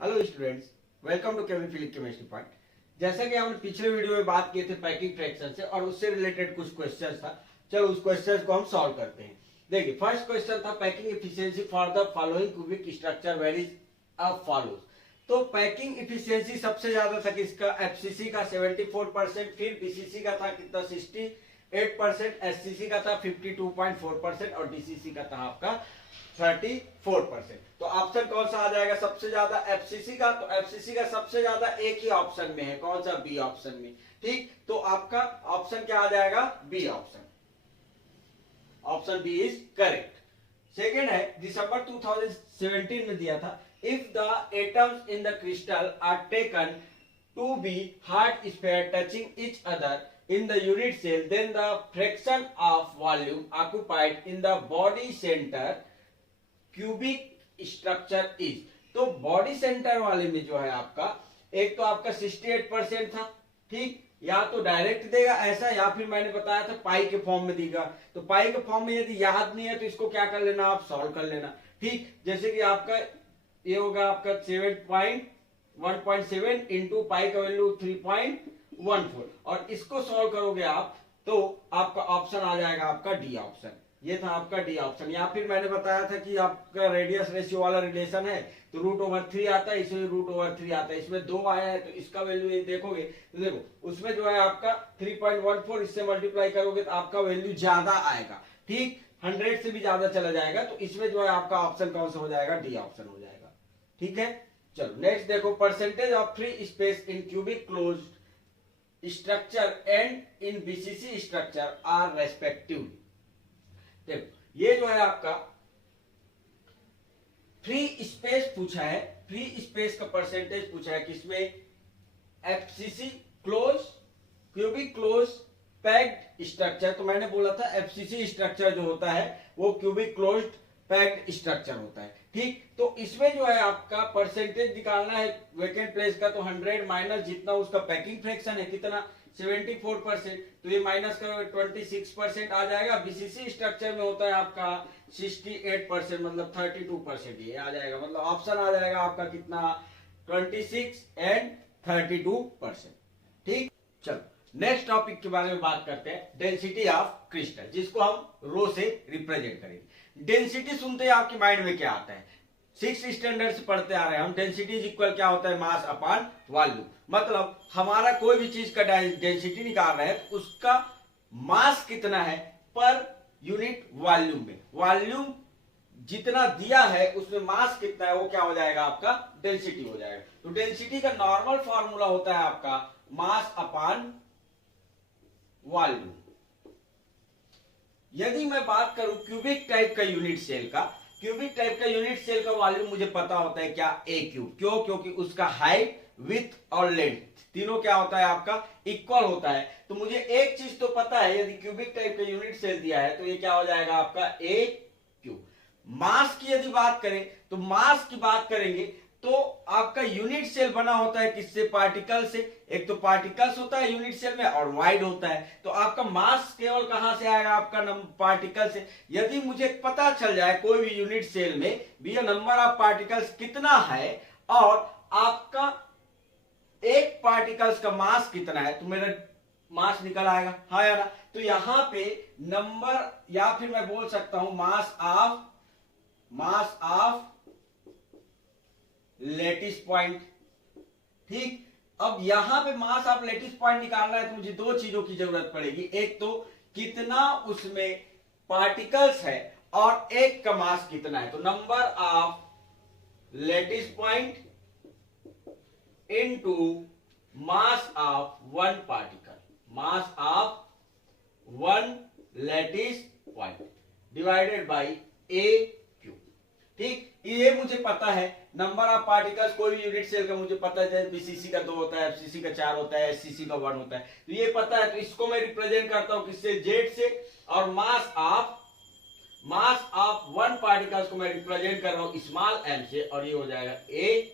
Hello students, welcome to chemistry physics chemistry point. जैसा कि हमने पिछले वीडियो में बात किए थे पैकिंग फ्रैक्शन से और उससे रिलेटेड कुछ क्वेश्चंस था। चलो उस क्वेश्चंस को हम सॉल्व करते हैं। देखिए, फर्स्ट क्वेश्चन था packing efficiency for the following cubic structure varies up follows. तो पैकिंग एफिशिएंसी सबसे ज्यादा था किसका? एफसीसी का 74%, फिर बीसीसी का था कितना? 68%, एससीसी का था 52.4% और डीसीसी का था आपका 34%। तो ऑप्शन कौन सा आ जाएगा सबसे ज्यादा? एफसीसी का। तो एफसीसी का सबसे ज्यादा एक ही ऑप्शन में है, कौन सा? बी ऑप्शन में। ठीक, तो आपका ऑप्शन क्या आ जाएगा? B option. Option B is correct. Second है, दिसंबर 2017 में दिया था, if the atoms in the crystal are taken to be hard sphere touching each other in the unit cell, then the fraction of volume occupied in the body center cubic structure is। तो body centre वाले में जो है आपका, एक तो आपका 68% था, ठीक, या तो डायरेक्ट देगा ऐसा, या फिर मैंने बताया था पाई के फॉर्म में देगा। तो पाई के फॉर्म में यदि याद नहीं है तो इसको क्या कर लेना, आप सॉल्व कर लेना। ठीक, जैसे कि आपका ये होगा आपका 1.7 इंटू पाई का वैल्यू 3.14 और इसको सॉल्व करोगे आप तो आपका ऑप्शन आ जाएगा आपका डी ऑप्शन। ये था आपका डी ऑप्शन। या फिर मैंने बताया था कि आपका रेडियस रेशियो वाला रिलेशन है तो √3 आता है, इसमें √3 आता है, इसमें 2 आया है तो इसका वैल्यू ये देखोगे तो देखो उसमें जो है आपका 3.14, इससे मल्टीप्लाई करोगे तो आपका वैल्यू ज्यादा आएगा। ठीक, 100 से भी ज्यादा चला जाएगा, तो इसमें जो है आपका ऑप्शन कौन सा हो जाएगा? डी ऑप्शन हो जाएगा। ठीक है, चलो नेक्स्ट देखो, percentage of free space in cubic closed structure and in BCC structure are respective। देखो ये जो है आपका फ्री स्पेस पूछा है, फ्री स्पेस का परसेंटेज पूछा है किसमें? FCC close, cubic close packed structure. तो मैंने बोला था एफसीसी स्ट्रक्चर जो होता है वो क्यूबिक क्लोज्ड पैक्ड स्ट्रक्चर होता है। ठीक, तो इसमें जो है आपका परसेंटेज निकालना है वेकेंट प्लेस का, तो 100 माइनस जितना उसका पैकिंग फ्रैक्शन है कितना? 74%, तो ये माइनस का 26% आ जाएगा। बीसीसी स्ट्रक्चर में होता है आपका 68%, मतलब 32% ये आ जाएगा। मतलब ऑप्शन आ जाएगा आपका कितना? 26 एंड 32%। ठीक, चलो नेक्स्ट टॉपिक के बारे में बात करते हैं, डेंसिटी ऑफ क्रिस्टल, जिसको हम रो से रिप्रेजेंट करेंगे। डेंसिटी सुनते ही आपके माइंड में क्या आता है? 6th स्टैंडर्ड से पढ़ते आ रहे हैं हम, डेंसिटी इज इक्वल क्या होता है? Mass upon volume. मतलब हमारा कोई भी चीज का डेंसिटी निकाल रहे हैं, उसका मास कितना है पर यूनिट वॉल्यूम में। वॉल्यूम जितना दिया है उसमें मास कितना है, वो क्या हो जाएगा? आपका डेंसिटी हो जाएगा। तो डेंसिटी का नॉर्मल फॉर्मूला होता है आपका मास अपॉन वॉल्यूम। यदि मैं बात करूं क्यूबिक टाइप का यूनिट सेल का, क्यूबिक टाइप का यूनिट सेल का वॉल्यूम मुझे पता होता है क्या? ए क्यूब। क्यों? क्योंकि उसका हाइट, विड्थ और लेंथ तीनों क्या होता है आपका? इक्वल होता है। तो मुझे एक चीज तो पता है, यदि क्यूबिक टाइप का यूनिट सेल दिया है तो ये क्या हो जाएगा आपका? ए क्यूब। मास की यदि बात करें तो मास की बात करेंगे तो आपका यूनिट सेल बना होता है किससे? पार्टिकल से। एक तो पार्टिकल्स होता है यूनिट सेल में और वाइड होता है, तो आपका मास केवल कहां से आएगा? आपका पार्टिकल से। यदि मुझे पता चल जाए कोई भी यूनिट सेल में भी नंबर ऑफ पार्टिकल्स कितना है और आपका एक पार्टिकल्स का मास कितना है, तो मेरा मास निकल आएगा। हाँ या ना? तो यहां पे नंबर, या फिर मैं बोल सकता हूं मास ऑफ लेटिस पॉइंट। ठीक, अब यहां पे मास ऑफ लेटिस पॉइंट निकालना है तो मुझे दो चीजों की जरूरत पड़ेगी, एक तो कितना उसमें पार्टिकल्स है और एक का मास कितना है। तो number of lattice point into mass of one particle, mass of one lattice point divided by a cube. ठीक, ये मुझे पता है। नंबर ऑफ पार्टिकल्स कोई भी यूनिट सेल का मुझे पता है, बीसीसी का 2 होता है, एफसीसी का 4 होता है, एससीसी का 1 होता है, तो ये पता है। तो इसको मैं रिप्रेजेंट करता हूं किससे? जेड से। और मास ऑफ वन पार्टिकल्स को मैं रिप्रेजेंट कर रहा हूं स्मॉल एम से, और ये हो जाएगा ए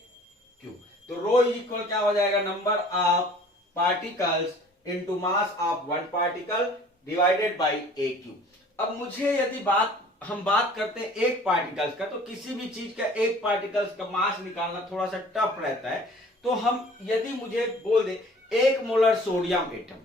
क्यूब। तो रो इज इक्वल क्या हो जाएगा? Number of particles into mass of one particle divided by A cube. अब मुझे यदि बात हम बात करते हैं एक पार्टिकल्स का, तो किसी भी चीज का एक पार्टिकल्स का मास निकालना थोड़ा सा टफ रहता है। तो हम यदि मुझे बोल दे 1 मोलर सोडियम एटम,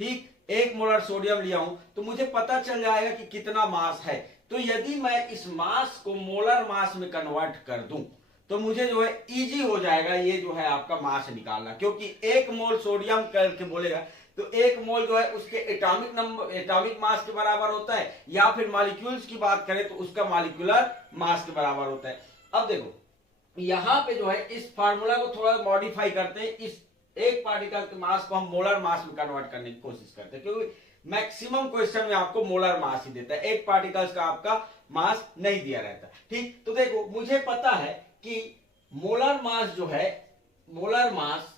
ठीक, 1 मोलर सोडियम लिया हूं तो मुझे पता चल जाएगा कि कितना मास है। तो यदि मैं इस मास को मोलर मास में कन्वर्ट कर दूं तो मुझे जो है इजी हो जाएगा ये जो है आपका मास निकालना, क्योंकि 1 मोल सोडियम करके बोलेगा तो 1 मोल जो है उसके एटॉमिक नंबर, एटॉमिक मास के बराबर होता है, या फिर मॉलिक्यूल्स की बात करें तो उसका मॉलिक्यूलर मास के बराबर होता है। अब देखो यहां पे जो है इस फार्मूला को थोड़ा मॉडिफाई करते हैं, इस एक पार्टिकल के मास को हम मोलर मास में कन्वर्ट करने की कोशिश करते हैं, क्योंकि मैक्सिमम क्वेश्चन में आपको मोलर मास ही देता है, एक पार्टिकल्स का आपका मास नहीं दिया रहता। ठीक, तो देखो मुझे पता है कि मोलर मास जो है, मोलर मास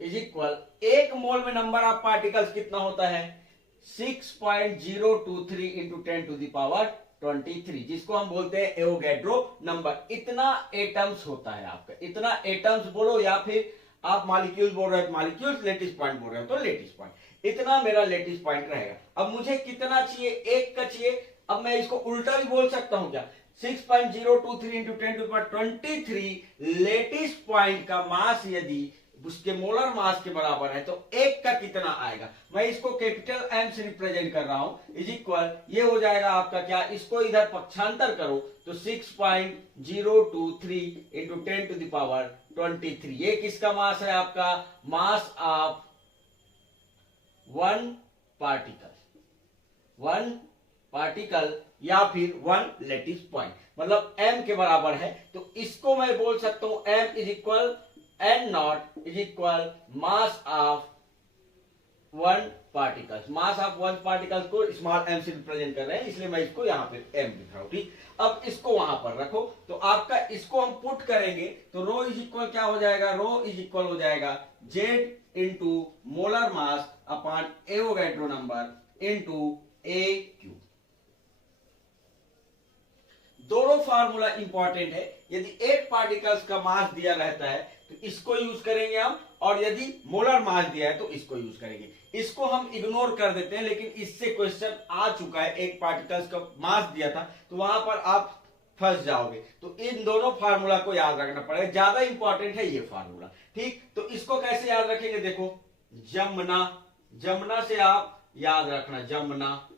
इज इक्वल, 1 मोल में नंबर ऑफ पार्टिकल्स कितना होता है 6.023 इंटू 10 टू द पावर 23, जिसको हम बोलते हैं एवोगैड्रो नंबर। इतना एटम्स होता है आपका, इतना एटम्स बोलो या फिर आप मॉलिक्यूल बोल रहे हो मॉलिक्यूल्स, लेटिस पॉइंट बोल रहे हो तो लेटिस पॉइंट, इतना मेरा लेटिस पॉइंट रहेगा। अब मुझे कितना चाहिए, 1 का चाहिए। अब मैं इसको उल्टा भी बोल सकता हूं क्या, 6.023 into 10 to power 23 lattice point का मास यदि उसके मोलर मास के बराबर है तो 1 का कितना आएगा, मैं इसको कैपिटल एम से रिप्रेजेंट कर रहा हूं, इज इक्वल, ये हो जाएगा आपका क्या, इसको इधर पक्षांतर करो तो 6.023 इंटू 10 टू द पावर 23, ये किसका मास है आपका, मास ऑफ 1 पार्टिकल, 1 पार्टिकल या फिर 1 लेटिस पॉइंट, मतलब m के बराबर है। तो इसको मैं बोल सकता हूं m is equal n not is equal mass of 1 particles, mass of 1 particles को स्मॉल m से रिप्रेजेंट कर रहे हैं, इसलिए मैं इसको यहां पे m लिख रहा हूं। ठीक, अब इसको वहां पर रखो तो आपका इसको हम पुट करेंगे तो रो इज इक्वल क्या हो जाएगा, रो इज इक्वल हो जाएगा z into molar mass upon Avogadro number into ए क्यूब। दोनों फार्मूला इंपॉर्टेंट है, यदि एक पार्टिकल्स का मास दिया रहता है तो इसको यूज करेंगे हम, और यदि मोलर मास दिया है तो इसको यूज करेंगे। इसको हम इग्नोर कर देते हैं, लेकिन इससे क्वेश्चन आ चुका है, एक पार्टिकल्स का मास दिया था तो वहां पर आप फंस जाओगे। तो इन दोनों फार्मूला को याद रखना पड़ेगा, ज्यादा इंपॉर्टेंट है ये फार्मूला। ठीक, तो इसको कैसे याद रखेंगे, देखो जमुना, जमुना से आप याद रखना, Jamuna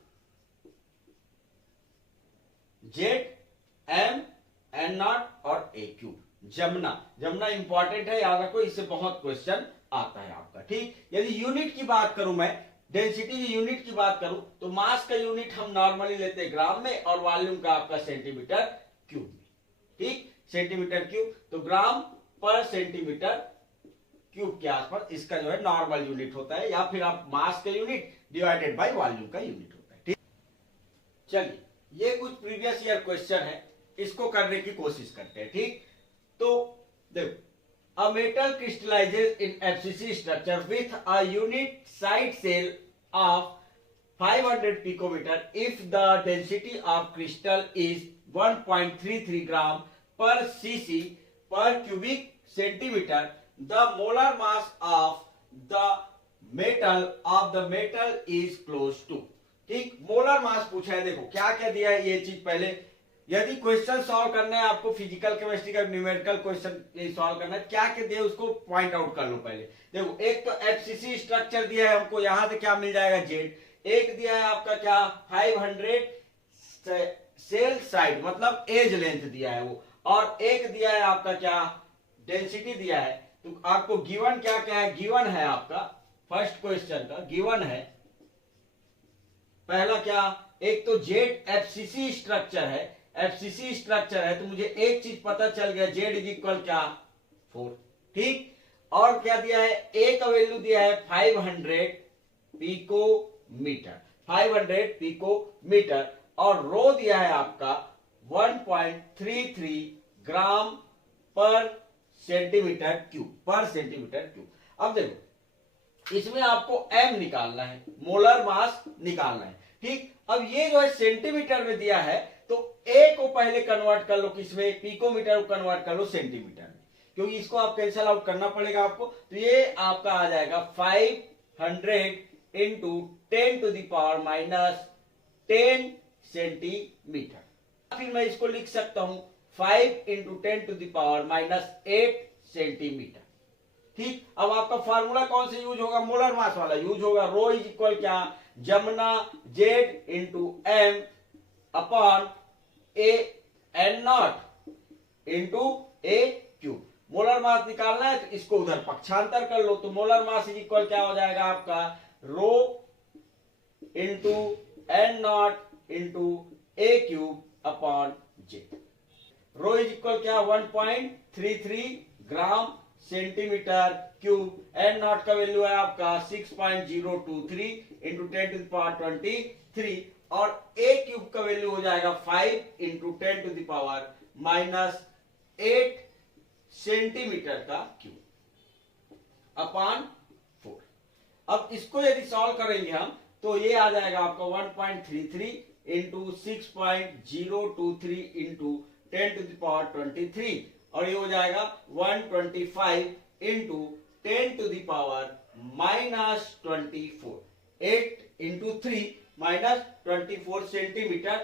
Z M N naught और A cube, Jamuna, Jamuna important है, याद रखो, इससे बहुत क्वेश्चन आता है आपका। ठीक, यदि यूनिट की बात करूं मैं, डेंसिटी की यूनिट की बात करूं तो मास का यूनिट हम नॉर्मली लेते हैं ग्राम में और वॉल्यूम का आपका सेंटीमीटर क्यूब में। ठीक, सेंटीमीटर क्यूब, तो ग्राम पर सेंटीमीटर क्यूब के आसपास इसका जो है नॉर्मल यूनिट होता है, या फिर आप मास का यूनिट डिवाइडेड बाय वॉल्यूम का यूनिट होता है। ठीक, चलिए ये कुछ प्रीवियस ईयर क्वेश्चन है, इसको करने की कोशिश करते हैं। ठीक, तो देखो, a metal crystallizes in FCC structure with a unit side cell of 500 picometer if the density of crystal is 1.33 gram per cc per cubic centimeter, the molar mass of the metal is close to। ठीक, molar mass पूछा है, देखो क्या क्या दिया है ये चीज। पहले यदि क्वेश्चन सॉल्व करना है आपको, फिजिकल केमिस्ट्री का न्यूमेरिकल क्वेश्चन सॉल्व करना है, क्या क्या दिया उसको पॉइंट आउट कर लो पहले। देखो एक तो एफसीसी स्ट्रक्चर दिया है हमको, यहां से क्या मिल जाएगा जेड, एक दिया है आपका क्या 500 सेल साइड मतलब एज लेंथ दिया है वो, और एक दिया है आपका क्या डेंसिटी दिया है। तो आपको गिवन क्या क्या है, गिवन है आपका फर्स्ट क्वेश्चन का गिवन है पहला क्या, एक तो जेड एफसीसी स्ट्रक्चर है, एफसीसी स्ट्रक्चर है तो मुझे एक चीज पता चल गया, जेड इज इक्वल क्या 4। ठीक, और क्या दिया है, ए का वैल्यू दिया है 500 पिकोमीटर, 500 पिकोमीटर, और रो दिया है आपका 1.33 ग्राम पर सेंटीमीटर क्यूब, पर सेंटीमीटर क्यूब। अब देखो इसमें आपको m निकालना है, मोलर मास निकालना है। ठीक, अब ये जो है सेंटीमीटर में दिया है तो a को पहले कन्वर्ट कर लो किसमें, पिकोमीटर को कन्वर्ट कर लो सेंटीमीटर में, क्योंकि इसको आप कैंसल आउट करना पड़ेगा आपको। तो ये आपका आ जाएगा 500 into 10 to the power minus 10 centimetre. फिर मैं इसको लिख सकता हूं 5 into 10 to the power minus 8 centimetre. ठीक, अब आपका फार्मूला कौन सा यूज होगा? मोलर मास वाला यूज होगा। रो इज इक्वल क्या? Jamuna Z into M upon A N not into A cube. Molar mass निकालना है तो इसको उधर पक्षांतर कर लो, तो मोलर मास इज इक्वल क्या हो जाएगा आपका? Rho into N not into A cube upon Z. Rho is equal क्या? 1.33 gram centimetre cube. N not का वैल्यू है आपका 6.023 इंटू 10 टू द पावर 23 और ए क्यूब का वैल्यू हो जाएगा 5 into 10 to the power minus 8 centimetre का cube upon 4। अब इसको यदि सॉल्व करेंगे हम तो ये आ जाएगा आपका 1.33 into 6.023 into 10 to the power 23 और ये हो जाएगा 125 into 10 to the power minus 24। 8 into 3 minus 24 centimetre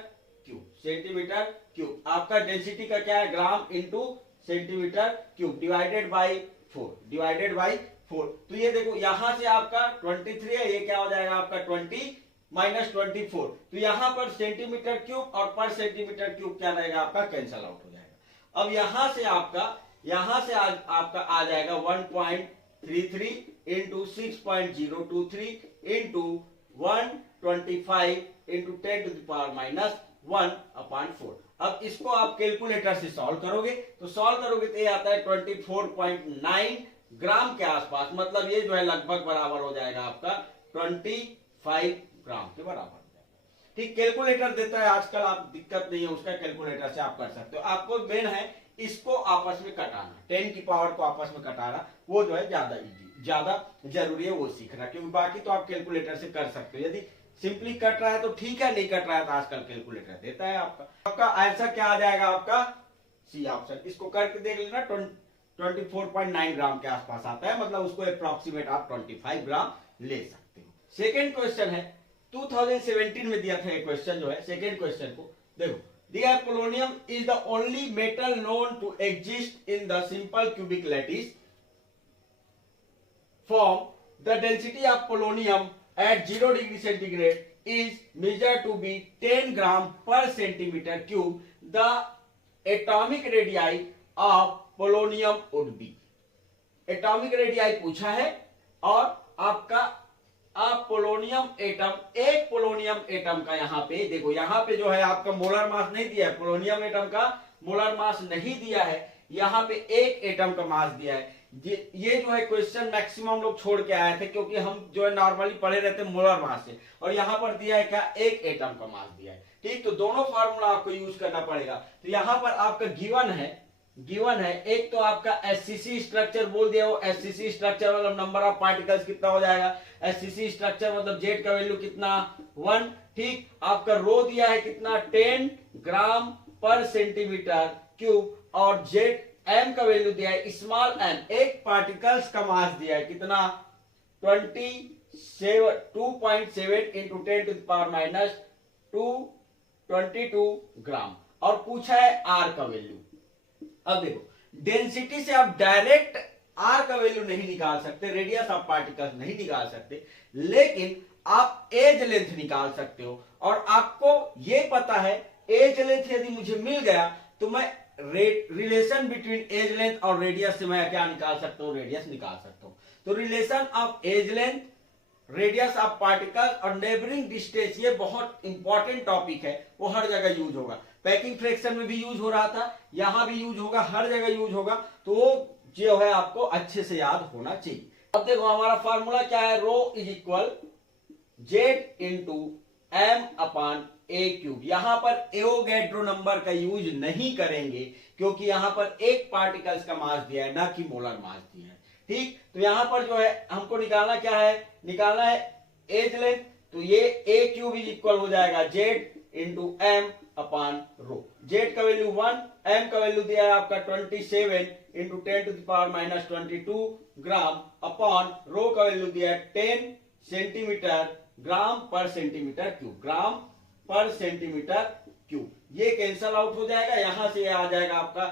cube. Centimetre cube आपका डेंसिटी का क्या है? Gram into centimetre cube divided by 4। Divided by 4 तो ये देखो यहां से आपका 23 है, ये क्या हो जाएगा आपका 20 माइनस 24। तो यहां पर सेंटीमीटर क्यूब और पर सेंटीमीटर क्यूब क्या रहेगा आपका? कैंसल आउट हो जाएगा। अब यहां से आपका आ जाएगा 1.33 into 6.023 into 125 into 10 to the power minus 1 upon 4। अब इसको आप कैलकुलेटर से सॉल्व करोगे तो ये आता है 24.9 ग्राम के आसपास। मतलब ये जो है लगभग बराबर हो जाएगा आपका 25 ग्राम के बराबर हो जाएगा। ठीक, कैलकुलेटर देता है आजकल, आप दिक्कत नहीं है उसका, कैलकुलेटर से आप कर सकते हो। आपको मेन है इसको आपस में कटाना, 10 की पावर को आपस में कटाना, वो जो है ज्यादा जरूरी है वो सीखना, क्योंकि बाकी तो आप कैलकुलेटर से कर सकते हो। यदि सिंपली कट रहा है तो ठीक है, नहीं कट रहा है तो आजकल कैलकुलेटर देता है आपका आंसर क्या आ जाएगा आपका? C option. इसको करके देख लेना, 24.9 ग्राम के आसपास आता है, मतलब उसको अप्रोक्सीमेट आप 25 ग्राम ले सकते हो। सेकेंड क्वेश्चन है 2017 में दिया था ये क्वेश्चन जो है। सेकेंड क्वेश्चन को देखो, दिया है polonium is the only metal known to exist in the simple cubic lattice form. The density of polonium at 0 degree centigrade is measured to be 10 gram per centimeter cube. The atomic radii of polonium would be. Atomic radii पूछा है और आप polonium atom, एक polonium atom का यहाँ पे देखो, यहाँ पे जो है आपका मोलर मास नहीं दिया है, पोलोनियम एटम का मोलर मास नहीं दिया है, यहाँ पे एक एटम का मास दिया है। ये जो है क्वेश्चन मैक्सिमम लोग छोड़ के आए थे, क्योंकि हम जो है नॉर्मली पढ़े रहते मोलर मास से, और यहाँ पर दिया है क्या? एक एटम का मास दिया है। ठीक, तो दोनों फार्मूला आपको यूज करना पड़ेगा। तो यहाँ पर आपका गिवन है एक तो आपका एससीसी स्ट्रक्चर बोल दिया, वो एससीसी स्ट्रक्चर मतलब नंबर ऑफ पार्टिकल्स कितना हो जाएगा? एससीसी स्ट्रक्चर मतलब जेड का वैल्यू कितना? 1। ठीक, आपका रो दिया है कितना? 10 ग्राम पर सेंटीमीटर क्यूब और जेड एम का वैल्यू दिया है स्मॉल एम, एक पार्टिकल्स का मास दिया है कितना? 2.7 into 10 to the power minus 22 gram और पूछा है आर का वैल्यू। अब देखो, डेंसिटी से आप डायरेक्ट आर का वैल्यू नहीं निकाल सकते, रेडियस ऑफ पार्टिकल्स नहीं निकाल सकते, लेकिन आप एज लेंथ निकाल सकते हो। और आपको ये पता है एज लेंथ यदि मुझे मिल गया तो मैं रिलेशन बिटवीन एज लेंथ और रेडियस से मैं क्या निकाल सकता हूं? रेडियस निकाल सकता हूं। तो relation of edge length, radius of particle और नेबरिंग डिस्टेंस, ये बहुत इंपॉर्टेंट टॉपिक है, वो हर जगह यूज होगा। पैकिंग फ्रैक्शन में भी यूज हो रहा था, यहां भी यूज होगा, हर जगह यूज होगा, तो वो जो है आपको अच्छे से याद होना चाहिए। अब देखो हमारा फार्मूला क्या है? Rho is equal Z into M upon a cube. यहां पर एवोगैड्रो नंबर का यूज नहीं करेंगे, क्योंकि यहां पर एक पार्टिकल्स का मास दिया है, ना कि मोलर मास दिया है। ठीक, तो यहां पर जो है हमको निकालना क्या है? निकालना है एज लेंथ, तो ये ए क्यूब इज इक्वल हो जाएगा Z into M upon rho. Z का वैल्यू 1, एम का वैल्यू दिया है आपका 27 into 10 to the power minus 22 gram upon rho का वैल्यू दिया है 10 सेंटीमीटर ग्राम पर सेंटीमीटर क्यूब, ग्राम पर सेंटीमीटर क्यूब। ये कैंसल आउट हो जाएगा, यहां से आ जाएगा आपका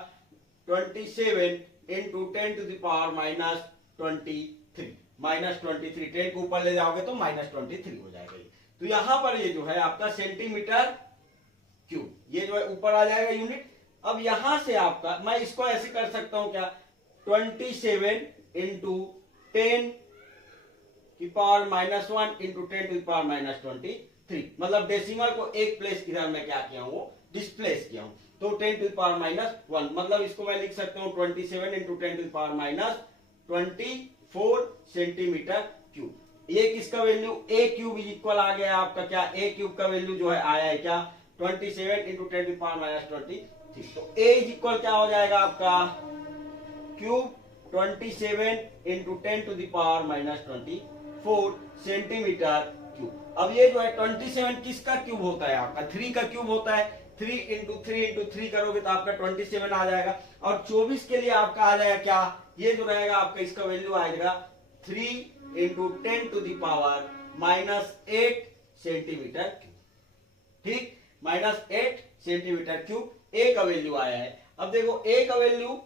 27 into 10 to the power minus 23, minus 23, 10 को ऊपर ले जाओगे तो माइनस 23 हो जाएगा। तो यहां पर ये जो है आपका सेंटीमीटर क्यूब, ये जो है ऊपर आ जाएगा यूनिट। अब यहां से आपका, मैं इसको ऐसे कर सकता हूं क्या, 27 इंटू 10 की power minus 1 into 10 to power minus 23, मतलब डेसिमल को एक प्लेस इधर मैं क्या किया हूं, डिस्प्लेस किया हूं। तो 10 टू पावर माइनस 1, मतलब इसको मैं लिख सकता हूं 27 into 10 to power minus 24 centimetre cube. ये किसका value, a cube is equal आ गया आपका क्या, ए क्यूब का वैल्यू जो है आया है क्या 27 इंटू 10 टू पावर माइनस 23। तो ए इज इक्वल क्या हो जाएगा आपका cube 27 into 10 to the power minus 24 centimetre cube. अब ये जो है 27 किसका क्यूब होता है आपका, 3 का क्यूब होता है। 3 इंटू 3 इंटू 3 करोगे तो आपका 27 आ जाएगा। और 24 के लिए आपका आ जाएगा क्या, ये जो रहेगा आपका इसका वैल्यू आएगा 3 into 10 to the power minus 8 centimetre cube. ठीक, माइनस 8 सेंटीमीटर क्यूब ए का वैल्यू आया है। अब देखो ए का वैल्यू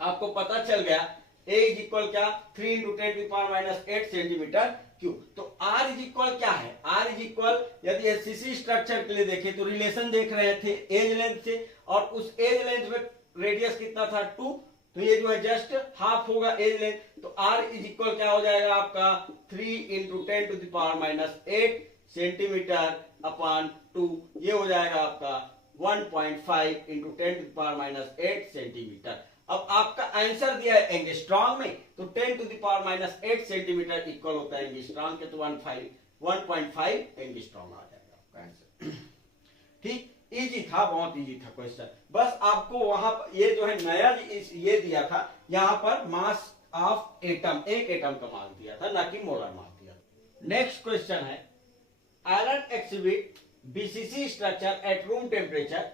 आपको पता चल गया, ए इज इक्वल क्या 3 into 10 to power minus 8 centimetre cube. तो आर इज इक्वल क्या है, आर इज इक्वल यदि एससीसी स्ट्रक्चर के लिए देखें तो रिलेशन देख रहे थे एज लेंथ से, और उस एज लेंथ में रेडियस कितना था 2, तो ये जो है जस्ट हाफ होगा एज लेंथ। तो आर इज इक्वल क्या हो जाएगा आपका 3 into 10 to power minus 8 centimetre upon 2, ये हो जाएगा आपका 1.5 into 10 to power minus 8 centimetre. अब आपका आंसर दिया है एंगस्ट्रॉम में, तो 10 to power minus 8 centimetre equal होता है एंगस्ट्रॉम के, तो 1.5 एंगस्ट्रॉम आ जाएगा आपका आंसर। ठीक, इजी था, बहुत इजी था क्वेश्चन। बस आपको वहां पर ये जो है नया ये दिया था, यहां पर मास ऑफ एटम, एक एटम का मास दिया था, ना कि मोलर मास दिया था। नेक्स्ट क्वेश्चन है, iron exhibit BCC structure at room temperature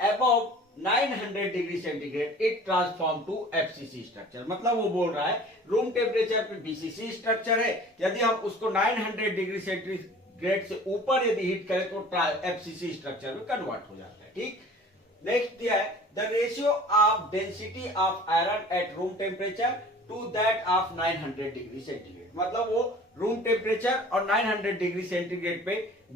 above 900 degree centigrade it transform to FCC structure. मतलब वो बोल रहा है रूम टेम्परेचर पे बीसीसी स्ट्रक्चर है, यदि हम उसको 900 डिग्री सेंटीग्रेड से ऊपर यदि हीट करें तो एफसीसी स्ट्रक्चर में कन्वर्ट हो जाता है। ठीक, नेक्स्ट दिया है the ratio of density of iron at room temperature to that of 900 degree centigrade. मतलब वो रूम टेम्परेचर और 900 डिग्री सेंटीग्रेड पे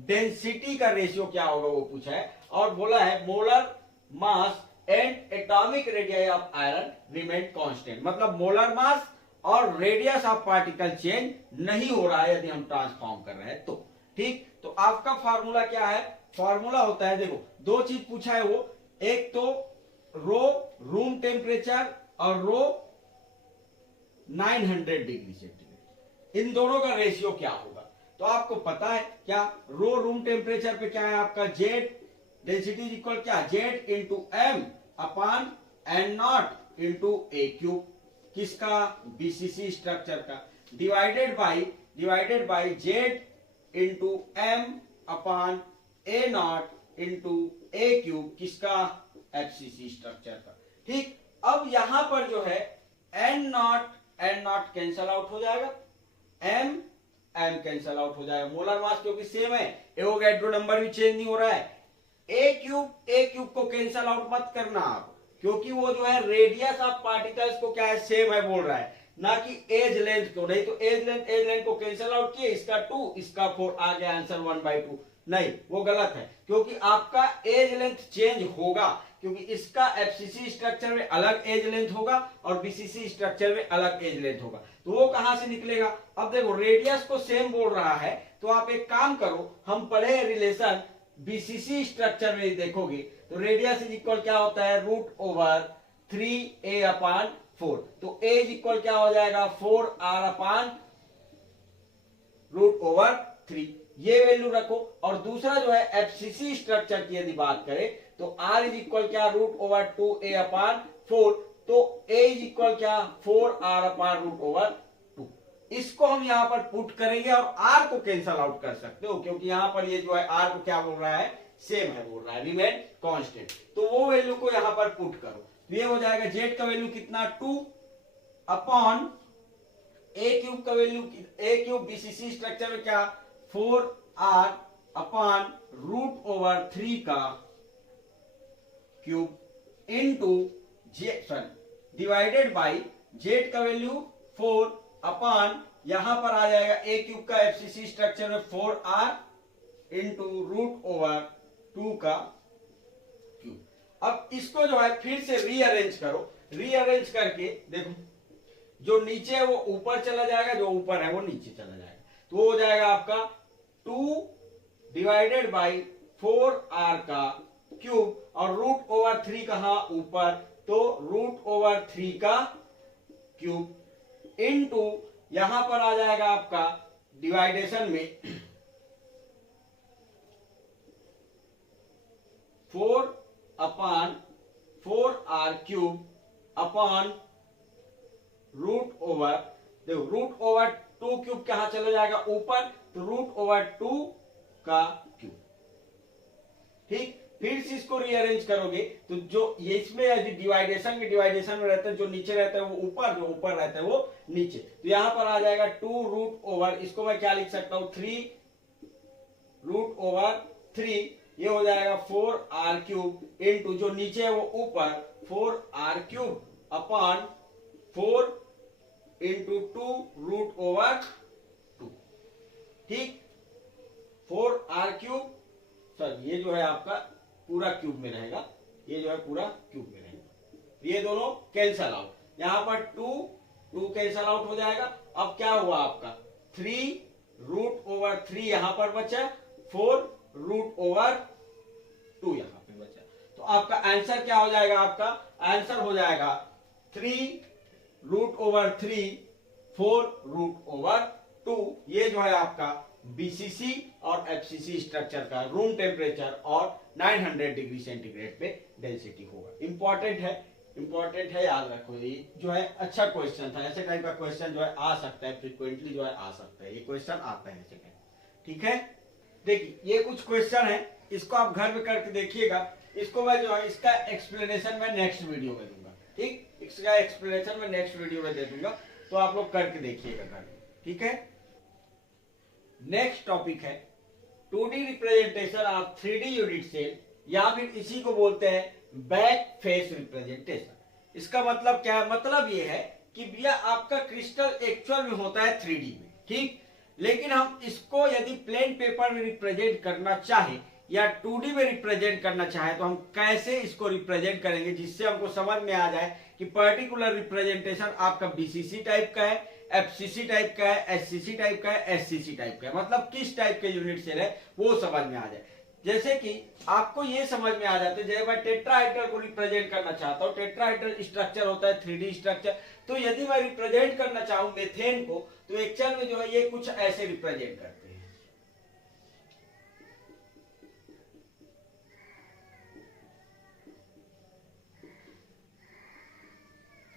डेंसिटी का रेशियो क्या होगा वो पूछा है, और बोला है molar mass and atomic radius of iron remain constant. मतलब मोलर मास और रेडियस ऑफ पार्टिकल चेंज नहीं हो रहा है यदि हम ट्रांसफॉर्म कर रहे हैं तो। ठीक, तो आपका फार्मूला क्या है, फार्मूला होता है, देखो दो चीज पूछा है वो, एक तो रो रूम टेम्परेचर और रो 900 डिग्री सेंटीग्रेड, इन दोनों का रेशियो क्या होगा। तो आपको पता है क्या, रो रूम टेम्परेचर पे क्या है आपका जेड, डेंसिटी इज इक्वल क्या, Z into M upon N not into A cube, किसका, बीसीसी स्ट्रक्चर का, divided by Z into M upon A naught into A cube, किसका, एफसीसी स्ट्रक्चर का। ठीक, अब यहां पर जो है एन नॉट कैंसल आउट हो जाएगा, एम कैंसल आउट हो जाएगा, मोलर मास क्योंकि सेम है, एवोगैड्रो नंबर भी चेंज नहीं हो रहा है। ए क्यूब को कैंसल आउट मत करना आप, क्योंकि वो जो है रेडियस ऑफ पार्टिकल्स को क्या है, सेम है बोल रहा है, ना कि एज लेंथ को। नहीं तो एज लेंथ को कैंसल आउट किए, इसका 2 इसका 4 आ गया आंसर 1/2। नहीं, वो गलत है, क्योंकि आपका एज लेंथ चेंज होगा, क्योंकि इसका एफसीसी स्ट्रक्चर में अलग एज लेंथ होगा और बीसीसी स्ट्रक्चर में अलग एज लेंथ होगा। तो वो कहां से निकलेगा, अब देखो रेडियस को सेम बोल रहा है, तो आप एक काम करो, हम पढ़े रिलेशन बीसीसी स्ट्रक्चर में देखोगे तो रेडियस इज इक्वल क्या होता है, √3a/4। तो a इज इक्वल क्या हो जाएगा, 4r/√3, ये वैल्यू रखो। और दूसरा जो है एफसीसी स्ट्रक्चर की यदि बात करें तो r इज इक्वल क्या, √2a/4, तो a इज इक्वल क्या, 4r/√2। इसको हम यहां पर पुट करेंगे और r को कैंसल आउट कर सकते हो, क्योंकि यहां पर ये जो है r को क्या बोल रहा है, सेम है बोल रहा है, रिमेन कांस्टेंट। तो वो वैल्यू को यहां पर पुट करो, तो ये हो जाएगा जेड का वैल्यू कितना, 2/8 ए क्यूब का value, a cube BCC structure में क्या 4r अपान रूट ओवर 3 का cube into divided by Z का वैल्यू 4 अपान यहां पर आ जाएगा ए क्यूब का एफसीसी स्ट्रक्चर में 4r इंटू रूट ओवर 2 का क्यूब। अब इसको जो है फिर से रीअरेंज करो, रीअरेंज करके देखो जो नीचे है वो ऊपर चला जाएगा, जो ऊपर है वो नीचे चला जाएगा, तो वो हो जाएगा आपका 2 डिवाइडेड बाई 4r का क्यूब और रूट ओवर 3 कहां ऊपर, तो रूट ओवर 3 का क्यूब इनटू यहां पर आ जाएगा आपका डिवाइडेशन में 4 upon 4r cube upon root over, देखो रूट ओवर 2 क्यूब कहां चला जाएगा ऊपर, तो रूट ओवर 2 का क्यूब। ठीक, फिर से इसको रीअरेंज करोगे तो जो ये इसमें यदि डिवाइडेशन के डिवाइडेशन में रहता है, जो नीचे रहता है वो ऊपर, जो ऊपर रहता है वो नीचे, तो यहां पर आ जाएगा 2 रूट ओवर, इसको मैं क्या लिख सकता हूं 3 रूट ओवर 3, ये हो जाएगा 4r क्यूब इनटू जो नीचे है वो ऊपर 4r cube upon 4 into 2 root over 2। ठीक, 4r क्यूब, सर ये जो है आपका पूरा क्यूब में रहेगा, ये जो है पूरा क्यूब में रहेगा, ये दोनों कैंसल आउट, यहां पर 2 कैंसल आउट हो जाएगा। अब क्या हुआ आपका 3 रूट ओवर 3 यहां पर बचा, 4 रूट ओवर 2 यहां पे बचा, तो आपका आंसर क्या हो जाएगा, आपका आंसर हो जाएगा 3 रूट ओवर 3 4 रूट ओवर 2। ये जो है आपका बीसीसी और एफसीसी स्ट्रक्चर का रूम टेम्परेचर और 900 डिग्री सेंटीग्रेड पे डेंसिटी होगा। इंपॉर्टेंट है, याद रखो, ये जो है अच्छा क्वेश्चन था, ऐसे टाइप का क्वेश्चन जो है आ सकता है, फ्रीक्वेंटली जो है आ सकता है, ये क्वेश्चन आता है ऐसे टाइप। ठीक है, देखिए ये कुछ क्वेश्चन है, इसको आप घर में करके देखिएगा, इसको मैं जो है इसका एक्सप्लेनेशन मैं नेक्स्ट वीडियो में दूंगा। ठीक, इसका एक्सप्लेनेशन मैं नेक्स्ट वीडियो में दे दूंगा, तो आप लोग करके देखिएगा घर में। ठीक है, नेक्स्ट टॉपिक है 2D representation of 3D unit cell, या फिर इसी को बोलते हैं बैक फेस रिप्रेजेंटेशन। इसका मतलब क्या है, मतलब ये है कि भैया आपका क्रिस्टल एक्चुअल में होता है 3D में, ठीक, लेकिन हम इसको यदि प्लेन पेपर में रिप्रेजेंट करना चाहे या 2D में रिप्रेजेंट करना चाहे तो हम कैसे इसको रिप्रेजेंट करेंगे, जिससे हमको समझ में आ जाए कि पर्टिकुलर रिप्रेजेंटेशन आपका बीसीसी टाइप का है, एफसीसी टाइप का है, एससीसी टाइप का है, एससीसी टाइप का है, मतलब किस टाइप के यूनिट सेल है वो समझ में आ जाए। जैसे कि आपको ये समझ में आ जाते हैं, जैसे मैं टेट्राहेड्रल को रिप्रेजेंट करना चाहता हूँ, टेट्राहेड्रल स्ट्रक्चर होता है 3D स्ट्रक्चर, तो यदि मैं रिप्रेजेंट करना चाहूँ मेथेन को, तो एक्चुअल में जो है ये कुछ ऐसे रिप्रेजेंट करते हैं।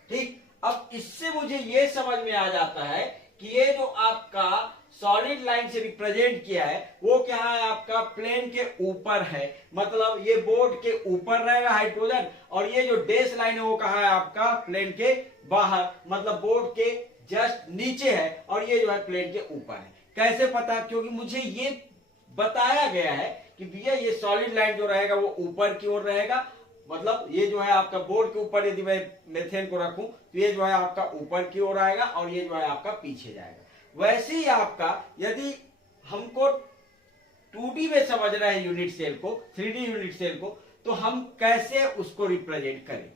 ठीक, अब इससे मुझे ये समझ में आ जाता है कि ये जो आपका सॉलिड लाइन से रिप्रेजेंट किया है वो क्या है, आपका प्लेन के ऊपर है, मतलब ये बोर्ड के ऊपर रहेगा हाइड्रोजन, और ये जो डैश लाइन है वो कहाँ है, आपका प्लेन के बाहर, मतलब बोर्ड के जस्ट नीचे है, और ये जो है प्लेन के ऊपर है। कैसे पता, क्योंकि मुझे ये बताया गया है कि भैया ये सॉलिड लाइन जो रहेगा वो ऊपर की ओर रहेगा, मतलब ये जो है आपका बोर्ड के ऊपर यदि मैं मेथेन को रखूं तो ये जो है आपका ऊपर की ओर आएगा और ये जो है आपका पीछे जाएगा। वैसे ही आपका यदि हमको 2D में समझ रहे हैं यूनिट सेल को, 3D यूनिट सेल को, तो हम कैसे उसको रिप्रेजेंट करेंगे,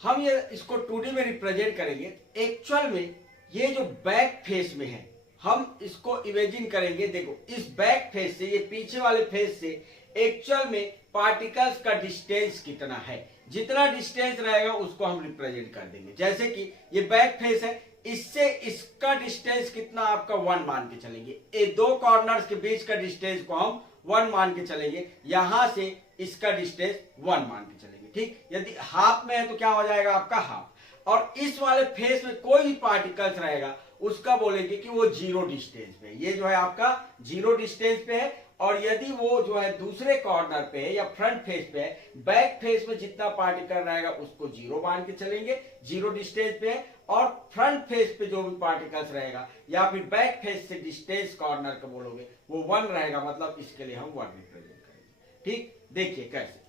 हम ये इसको 2D में रिप्रेजेंट करेंगे। एक्चुअल में ये जो बैक फेस में है हम इसको इमेजिन करेंगे, देखो इस बैक फेस से, ये पीछे वाले फेस से एक्चुअल में पार्टिकल्स का डिस्टेंस कितना है, जितना डिस्टेंस रहेगा उसको हम रिप्रेजेंट कर देंगे। जैसे कि ये बैक फेस है, इससे इसका डिस्टेंस कितना आपका 1 मान के चलेंगे, ये दो कॉर्नर्स के बीच का डिस्टेंस को हम 1 मान के चलेंगे, यहां से इसका डिस्टेंस 1 मान के चलेंगे। ठीक, यदि हाफ में है तो क्या हो जाएगा आपका हाफ, और इस वाले फेस में कोई भी पार्टिकल्स रहेगा उसका बोलेंगे कि वो 0 डिस्टेंस पे है, ये जो है आपका 0 डिस्टेंस पे है। और यदि वो जो है दूसरे कॉर्नर पे है या फ्रंट फेस पे है, बैक फेस में जितना पार्टिकल रहेगा उसको 0 मान के चलेंगे, 0 डिस्टेंस पे है। और फ्रंट फेस पे जो भी पार्टिकल्स रहेगा या फिर बैक फेस से डिस्टेंस कॉर्नर का बोलोगे वो 1 रहेगा, मतलब इसके लिए हम 1 रिप्रेजेंट करेंगे। ठीक, देखिए कैसे।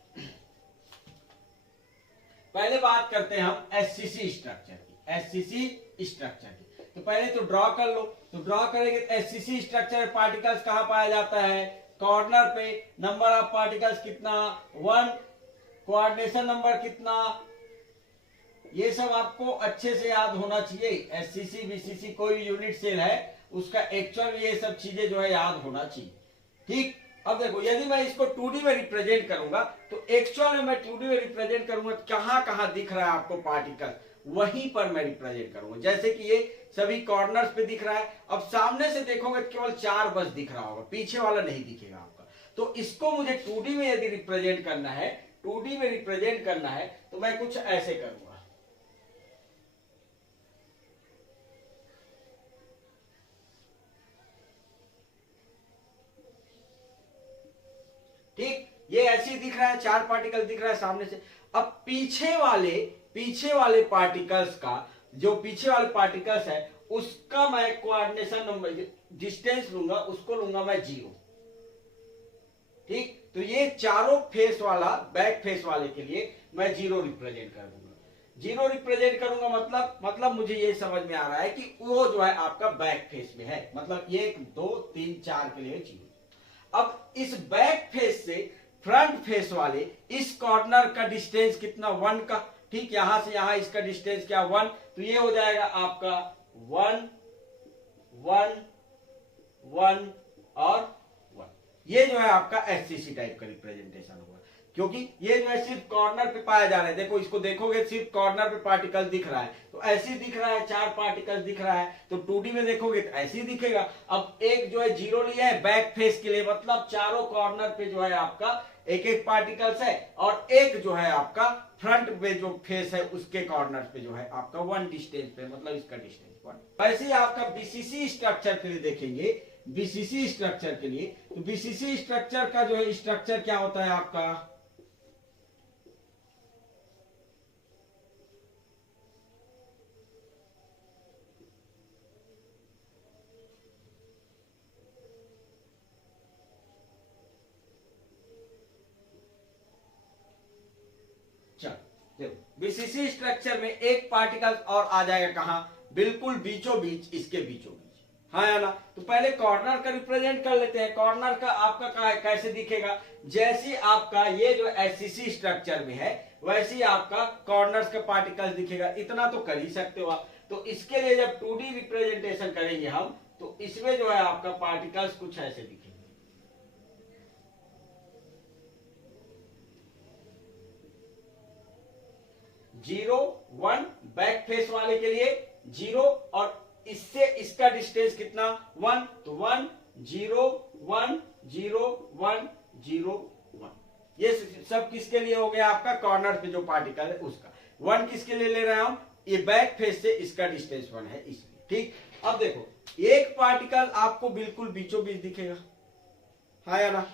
पहले बात करते हैं हम एससीसी स्ट्रक्चर की। एससीसी स्ट्रक्चर की तो पहले तो ड्रॉ कर लो। तो ड्रॉ करेंगे तो एससीसी स्ट्रक्चर में पार्टिकल्स कहां पाया जाता है? कॉर्नर पे। नंबर ऑफ पार्टिकल्स कितना? 1। कोऑर्डिनेशन नंबर कितना? ये सब आपको अच्छे से याद होना चाहिए। एससीसी बीसीसी कोई भी यूनिट सेल है उसका एक्चुअल ये सब चीजें जो है याद होना चाहिए। ठीक, अब देखो यदि मैं इसको 2D में रिप्रेजेंट करूंगा तो एक्चुअल में मैं 2D में रिप्रेजेंट करूंगा कहां कहां दिख रहा है आपको पार्टिकल, वहीं पर मैं रिप्रेजेंट करूंगा। जैसे कि ये सभी कॉर्नर्स पे दिख रहा है। अब सामने से देखोगे केवल 4 बस दिख रहा होगा, पीछे वाला नहीं दिखेगा आपका। तो इसको मुझे 2D में यदि रिप्रेजेंट करना है, 2D में रिप्रेजेंट करना है तो मैं कुछ ऐसे करूंगा। ठीक, ये ऐसे ही दिख रहा है, 4 पार्टिकल दिख रहा है सामने से। अब पीछे वाले पार्टिकल्स का, जो पीछे वाले पार्टिकल्स है उसका मैं कोऑर्डिनेशन नंबर डिस्टेंस लूंगा, उसको लूंगा मैं 0। ठीक, तो ये चारों फेस वाला बैक फेस वाले के लिए मैं 0 रिप्रेजेंट कर दूंगा। 0 रिप्रेजेंट करूंगा मतलब मुझे ये समझ में आ रहा है कि वो जो है आपका बैक फेस में है, मतलब 1 2 3 4 के लिए 0। अब इस बैक फेस से फ्रंट फेस वाले इस कॉर्नर का डिस्टेंस कितना? 1 का। ठीक, यहां से यहां इसका डिस्टेंस क्या? 1। तो ये हो जाएगा आपका 1 1 1 और 1। ये जो है आपका एससीसी टाइप का रिप्रेजेंटेशन होगा, क्योंकि ये जो है सिर्फ कॉर्नर पे पाया जा रहा है। देखो इसको देखोगे सिर्फ कॉर्नर पे पार्टिकल दिख रहा है, तो ऐसे ही दिख रहा है, 4 पार्टिकल दिख रहा है। तो 2D में देखोगे तो ऐसे ही दिखेगा। अब एक जो है 0 लिया है बैक फेस के लिए, मतलब चारों कॉर्नर पे जो है आपका एक एक पार्टिकल्स है, और एक जो है आपका फ्रंट पे जो फेस है उसके कॉर्नर पे जो है आपका 1 डिस्टेंस पे, मतलब इसका डिस्टेंस 1। वैसे ही आपका बीसीसी स्ट्रक्चर के लिए देखेंगे। बीसीसी स्ट्रक्चर के लिए तो बीसीसी स्ट्रक्चर का जो है स्ट्रक्चर क्या होता है आपका? देखो बीसीसी स्ट्रक्चर में एक पार्टिकल और आ जाएगा कहां? बिल्कुल बीचों बीच, इसके बीचों बीच, हाँ या ना? तो पहले कॉर्नर का रिप्रेजेंट कर लेते हैं। कॉर्नर का आपका कैसे दिखेगा? जैसे आपका ये जो एससीसी स्ट्रक्चर में है वैसे ही आपका कॉर्नर्स का पार्टिकल दिखेगा। इतना तो कर ही सकते हो आप। तो इसके लिए जब 2D रिप्रेजेंटेशन करेंगे हम, तो इसमें जो है आपका पार्टिकल्स कुछ ऐसे दिखेंगे। 0 1 बैक फेस वाले के लिए 0, और इससे इसका डिस्टेंस कितना? 1। तो 1 0 1 0 1 0 1। ये सब किसके लिए हो गया? आपका कॉर्नर पे जो पार्टिकल है उसका। 1 किसके लिए ले रहे हैं हम? ये बैक फेस से इसका डिस्टेंस 1 है इसलिए। ठीक, अब देखो एक पार्टिकल आपको बिल्कुल बीचों बीच दिखेगा, हाँ या ना?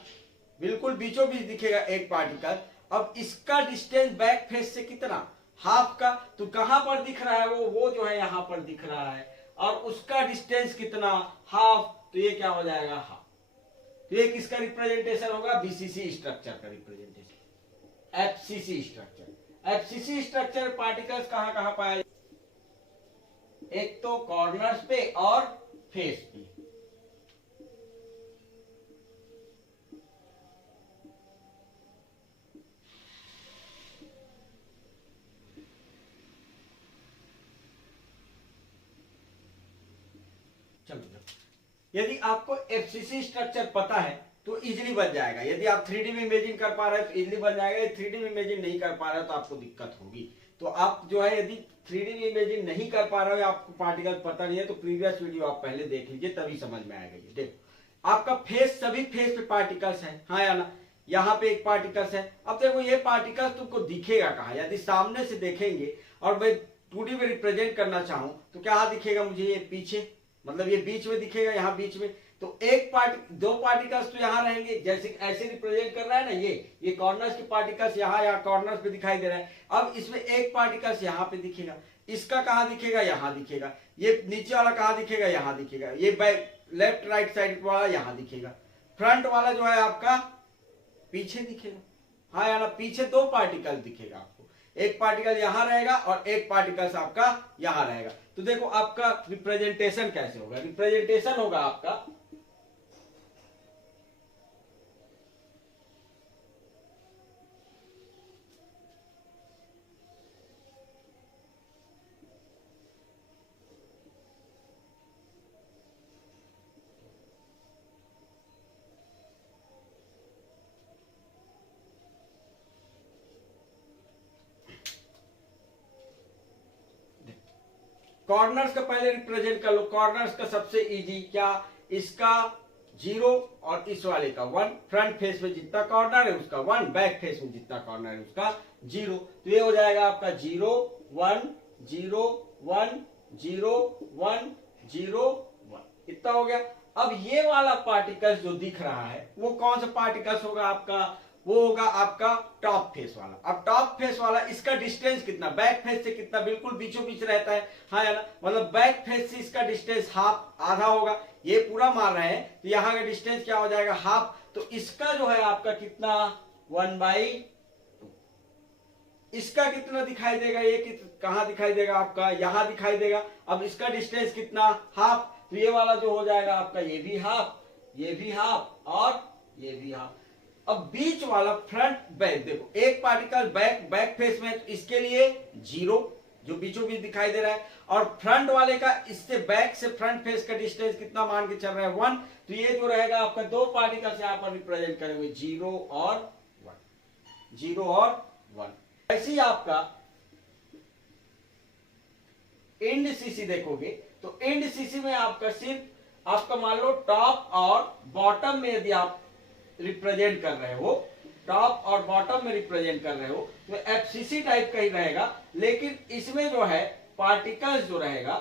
बिल्कुल बीचों बीच दिखेगा एक पार्टिकल। अब इसका डिस्टेंस बैक फेस से कितना? हाफ का। तो कहां पर दिख रहा है वो जो है यहां पर दिख रहा है, और उसका डिस्टेंस कितना? हाफ। तो ये क्या हो जाएगा? हाफ। तो ये किसका रिप्रेजेंटेशन होगा? बीसीसी स्ट्रक्चर का representation. FCC structure. FCC structure particles कहां कहां पाया? एक तो कॉर्नर्स पे और फेस पे। यदि आपको एफसीसी स्ट्रक्चर पता है तो इजीली बन जाएगा। यदि आप 3D में इमेजिन कर पा रहे हैं तो इजीली बन जाएगा। 3D में इमेजिन नहीं कर पा रहे हो तो आपको दिक्कत होगी। तो आप जो है यदि 3D में इमेजिन नहीं कर पा रहे हो, आपको पार्टिकल पता नहीं है, तो प्रीवियस वीडियो आप पहले देख लीजिए, तभी समझ में आएगा। ये देखो आपका फेस, सभी फेस पे पार्टिकल्स है, हाँ या ना? यहाँ पे एक पार्टिकल्स है। अब देखो ये पार्टिकल्स तुमको दिखेगा कहाँ? यदि सामने से देखेंगे और मैं 2D में रिप्रेजेंट करना चाहूं तो क्या दिखेगा मुझे? ये पीछे, मतलब ये बीच में दिखेगा, यहाँ बीच में। तो दो पार्टिकल्स तो यहाँ रहेंगे, जैसे ऐसे रिप्रेजेंट कर रहा है ना, ये कॉर्नर्स के पार्टिकल्स यहाँ कॉर्नर्स पे दिखाई दे रहा है। अब इसमें एक पार्टिकल्स यहाँ पे दिखेगा। इसका कहां दिखेगा, यहां दिखेगा। ये नीचे वाला कहां दिखेगा, यहां दिखेगा। ये बैक लेफ्ट राइट साइड वाला यहां दिखेगा। फ्रंट वाला जो है आपका पीछे दिखेगा। हाँ या ना, पीछे दो पार्टिकल दिखेगा आपको, एक पार्टिकल यहां रहेगा और एक पार्टिकल आपका यहां रहेगा। तो देखो आपका रिप्रेजेंटेशन कैसे होगा, रिप्रेजेंटेशन होगा आपका कॉर्नर्स का पहले रिप्रेजेंट कर लो। कॉर्नर्स का सबसे इजी क्या, इसका 0 और इस वाले का 1। फ्रंट फेस में जितना कॉर्नर है उसका 1, बैक फेस में जितना कॉर्नर है उसका 0। तो ये हो जाएगा आपका 0 1 0 1 0 1 0 1, इतना हो गया। अब ये वाला पार्टिकल जो दिख रहा है वो कौन सा पार्टिकल्स होगा आपका, वो होगा आपका टॉप फेस वाला। अब टॉप फेस वाला इसका डिस्टेंस कितना, बैक फेस से कितना, बिल्कुल बीचों बीच रहता है। हाँ या ना, मतलब बैक फेस से इसका डिस्टेंस हाफ, आधा होगा। ये पूरा मार रहे हैं तो यहाँ का डिस्टेंस क्या हो जाएगा, हाफ। तो इसका जो है आपका कितना 1/2। इसका कितना दिखाई देगा, ये कहां दिखाई देगा आपका, यहां दिखाई देगा। अब इसका डिस्टेंस कितना, हाफ। तो ये वाला जो हो जाएगा आपका, ये भी हाफ, ये भी हाफ और ये भी हाफ। अब बीच वाला फ्रंट बैक, देखो एक पार्टिकल बैक फेस में, तो इसके लिए 0 जो बीचों बीच दिखाई दे रहा है, और फ्रंट वाले का इससे बैक से फ्रंट फेस का डिस्टेंस कितना मान के चल रहा है 1। तो ये जो रहेगा आपका दो पार्टिकल्स यहाँ पर रिप्रेजेंट करेंगे 0 और 1, 0 और 1। ऐसे ही आपका एंड सीसी देखोगे तो एंड सीसी में आपका सिर्फ आपका मान लो टॉप और बॉटम में यदि आप रिप्रेजेंट कर रहे हो, टॉप और बॉटम में रिप्रेजेंट कर रहे हो, तो एफसीसी टाइप का ही रहेगा। लेकिन इसमें जो है पार्टिकल्स जो रहेगा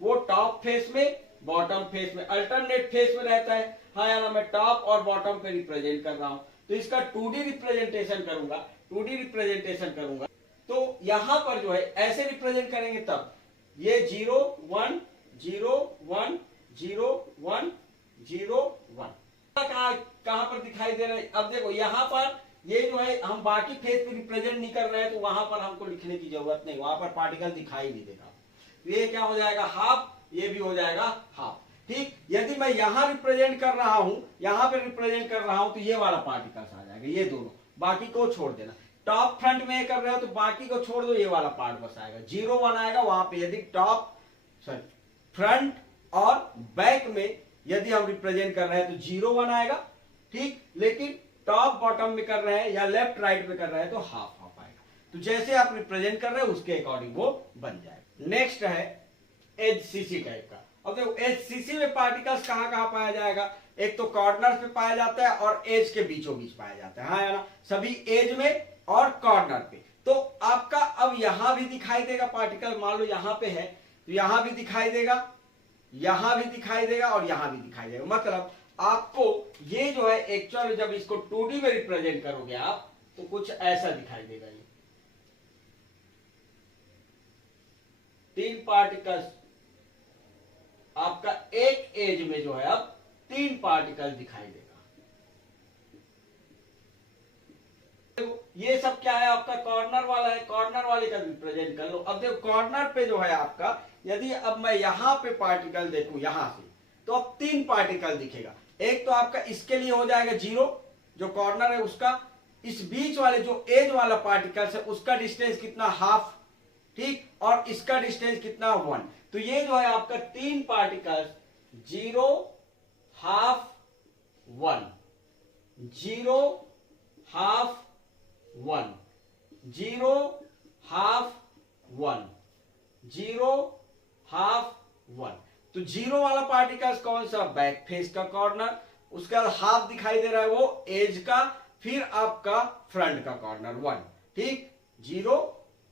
वो टॉप फेस में बॉटम फेस में अल्टरनेट फेस में रहता है। हाँ या ना, मैं टॉप और बॉटम पे रिप्रेजेंट कर रहा हूं तो इसका 2D रिप्रेजेंटेशन करूंगा, 2D रिप्रेजेंटेशन करूंगा। तो यहां पर जो है ऐसे रिप्रेजेंट करेंगे तब ये 0 1 0 1 0 1 0 1 कहां पर दिखाई दे रहा है। अब देखो यहां पर ये जो है हम बाकी फेस पे रिप्रेजेंट नहीं कर रहे हैं तो वहां पर हमको लिखने की जरूरत नहीं, वहां पर पार्टिकल दिखाई नहीं देगा। तो ये क्या हो जाएगा, हाफ, ये भी हो जाएगा हाफ। ठीक, यदि मैं यहां रिप्रेजेंट कर रहा हूं, यहां पे रिप्रेजेंट कर रहा हूं तो ये वाला पार्टिकल्स आ जाएगा, ये दोनों, बाकी को छोड़ देना। टॉप फ्रंट में कर रहे हो तो बाकी को छोड़ दो, ये वाला पार्ट बस आएगा। 0 1 आएगा वहां पे, यदि टॉप सॉरी फ्रंट और बैक में यदि हम रिप्रेजेंट कर रहे हैं तो 0 1 आएगा। ठीक, लेकिन टॉप बॉटम में कर रहे हैं या लेफ्ट राइट में कर रहे हैं तो हाफ हाफ आएगा। तो जैसे आप रिप्रेजेंट कर रहे हैं उसके अकॉर्डिंग वो बन जाएगा। नेक्स्ट है एचसीसी टाइप का। अब देखो एचसीसी में पार्टिकल्स कहां कहां पाया जाएगा, एक तो कॉर्नर पे पाया जाता है और एज के बीचों बीच पाया जाता है। हाँ या ना, सभी एज में और कॉर्नर पे। तो आपका अब यहां भी दिखाई देगा पार्टिकल, मान लो यहां पे है तो यहां भी दिखाई देगा, यहां भी दिखाई देगा और यहां भी दिखाई देगा। मतलब आपको ये जो है एक्चुअल जब इसको 2D में रिप्रेजेंट करोगे आप तो कुछ ऐसा दिखाई देगा। ये 3 पार्टिकल्स आपका एक एज में जो है अब 3 पार्टिकल दिखाई देगा। ये सब क्या है आपका कॉर्नर वाला है, कॉर्नर वाले का रिप्रेजेंट कर लो। अब देखो कॉर्नर पे जो है आपका, यदि अब मैं यहां पे पार्टिकल देखूं यहां से तो अब 3 पार्टिकल दिखेगा। एक तो आपका इसके लिए हो जाएगा 0 जो कॉर्नर है उसका, इस बीच वाले जो एज वाला पार्टिकल्स है उसका डिस्टेंस कितना, हाफ। ठीक, और इसका डिस्टेंस कितना 1। तो ये जो है आपका 3 particles 0 half 1 0 half 1 0 half 1 0 half 1। तो 0 वाला पार्टिकल्स कौन सा, बैक फेस का कॉर्नर, उसके बाद हाफ दिखाई दे रहा है वो एज का, फिर आपका फ्रंट का कॉर्नर 1। ठीक, 0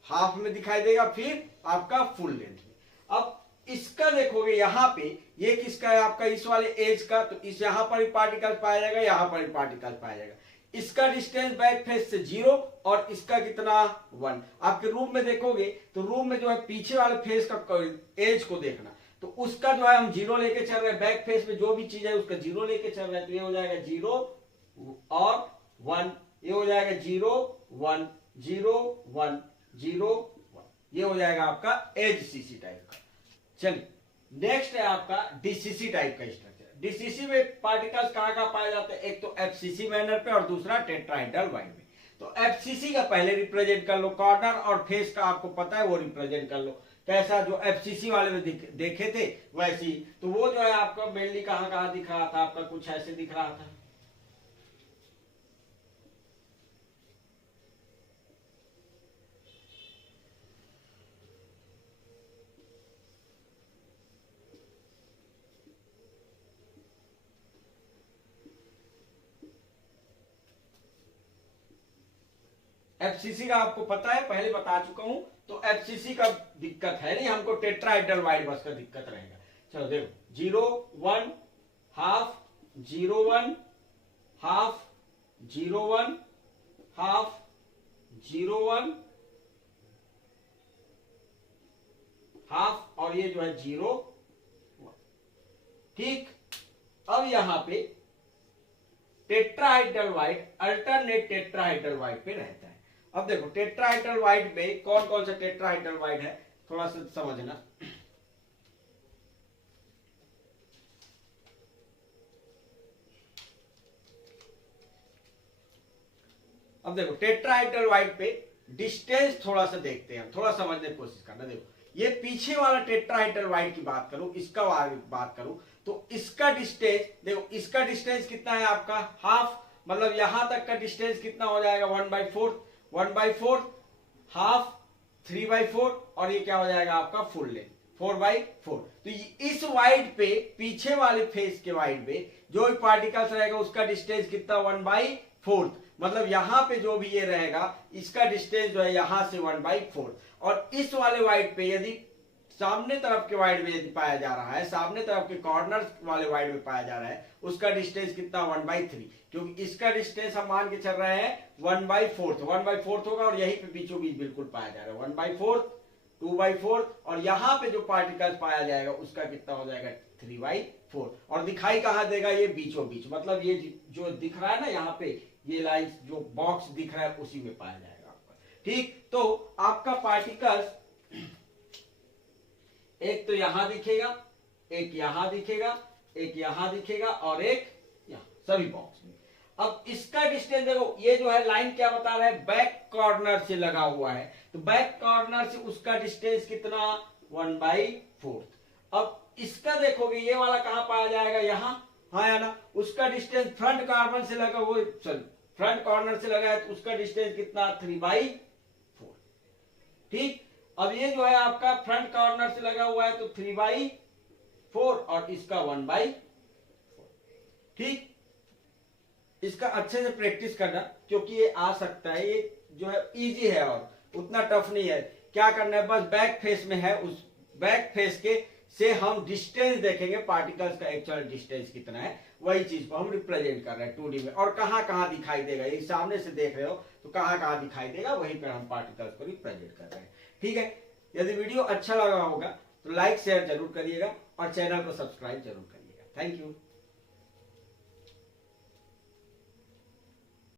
हाफ में दिखाई देगा, फिर आपका फुल लेंथ में। अब इसका देखोगे यहां पे ये किसका है आपका, इस वाले एज का, तो इस यहां पर ही पार्टिकल पाया जाएगा, यहां पर ही पार्टिकल पाया जाएगा। इसका डिस्टेंस बैक फेस से 0 और इसका कितना 1। आपके रूम में देखोगे तो रूम में जो है पीछे वाले फेस का एज को देखना, तो उसका जो है हम 0 लेके चल रहे हैं, बैक फेस में जो भी चीज है उसका 0 लेके चल रहे हैं, तो ये हो जाएगा 0 और 1, ये हो जाएगा 0 1 0 1 0 1, ये हो जाएगा आपका एज सीसी टाइप का। चलिए नेक्स्ट है आपका डीसीसी टाइप का स्ट्रक्चर। डीसीसी में पार्टिकल्स कहां कहां पाए जाते हैं, एक तो एफसीसी मैनर पे और दूसरा टेट्राहेड्रल वाइड में। तो एफसीसी का पहले रिप्रेजेंट कर लो, कॉर्नर और फेस का आपको पता है वो रिप्रेजेंट कर लो, कैसा जो एफसीसी वाले में देखे थे वैसी। तो वो जो है आपका मेनली कहां कहां दिख रहा था, आपका कुछ ऐसे दिख रहा था। एफसीसी का आपको पता है, पहले बता चुका हूं। तो एफसीसी का दिक्कत है नहीं, हमको टेट्राहेड्रल वाइड बस का दिक्कत रहेगा। चलो देखो 0 1 हाफ 0 1 हाफ 0 1 हाफ 0 1 हाफ और ये जो है 0 1। ठीक, अब यहां पे tetrahedral void alternate tetrahedral void पे रहता है। अब देखो टेट्राहेड्रल वाइड में कौन कौन सा टेट्राहेड्रल वाइड है थोड़ा सा समझना। अब देखो टेट्राहेड्रल वाइड पे डिस्टेंस थोड़ा सा देखते हैं, थोड़ा समझने की कोशिश करना। देखो ये पीछे वाला टेट्राहेड्रल वाइड की बात करूं, इसका बात करूं तो इसका डिस्टेंस देखो, इसका डिस्टेंस कितना है आपका हाफ, मतलब यहां तक का डिस्टेंस कितना हो जाएगा 1/4, 1/4 हाफ 3/4 और ये क्या हो जाएगा आपका फुल लेंथ 4/4। तो इस वाइड पे पीछे वाले फेस के वाइड पे जो भी पार्टिकल्स रहेगा उसका डिस्टेंस कितना 1/4, मतलब यहां पे जो भी ये रहेगा इसका डिस्टेंस जो है यहां से 1/4। और इस वाले वाइड पे यदि सामने तरफ के वाइड में यदि पाया जा रहा है, सामने तरफ के कॉर्नर वाले वाइड में पाया जा रहा है, उसका डिस्टेंस कितना 1/3, क्योंकि इसका डिस्टेंस हम मान के चल रहे हैं 1/4 होगा और यही पे बीचों बीच बिल्कुल पाया जा रहा है 1/4 2/4 और यहां पे जो पार्टिकल्स पाया जाएगा उसका कितना हो जाएगा 3/4। और दिखाई कहां देगा, ये बीचों बीच, मतलब ये जो दिख रहा है ना यहाँ पे ये लाइन जो बॉक्स दिख रहा है उसी में पाया जाएगा आपका। ठीक, तो आपका पार्टिकल्स एक तो यहां दिखेगा, एक यहां दिखेगा, एक यहां दिखेगा और एक यहां, सभी बॉक्स में। अब इसका डिस्टेंस देखो, ये जो है लाइन क्या बता रहा है, बैक कॉर्नर से लगा हुआ है, तो बैक कॉर्नर से उसका डिस्टेंस कितना 1/4। अब इसका देखोगे ये वाला कहां पाया जाएगा, यहां, हाँ या ना, उसका डिस्टेंस फ्रंट कार्बन से लगा हुआ, फ्रंट कॉर्नर से लगा है तो उसका डिस्टेंस कितना 3/4। ठीक, अब ये जो है आपका फ्रंट कॉर्नर से लगा हुआ है तो 3/4 और इसका 1/4। ठीक, इसका अच्छे से प्रैक्टिस करना क्योंकि ये आ सकता है, ये जो है इजी है और उतना टफ नहीं है। क्या करना है, बस बैक फेस में है, उस बैक फेस के से हम डिस्टेंस देखेंगे, पार्टिकल्स का एक्चुअल डिस्टेंस कितना है, वही चीज को हम रिप्रेजेंट कर रहे हैं 2D में। और कहां कहां दिखाई देगा, ये सामने से देख रहे हो तो कहां कहां दिखाई देगा, वहीं पर हम पार्टिकल्स को रिप्रेजेंट कर रहे हैं। ठीक है, यदि वीडियो अच्छा लगा होगा तो लाइक शेयर जरूर करिएगा और चैनल को सब्सक्राइब जरूर करिएगा। Thank you.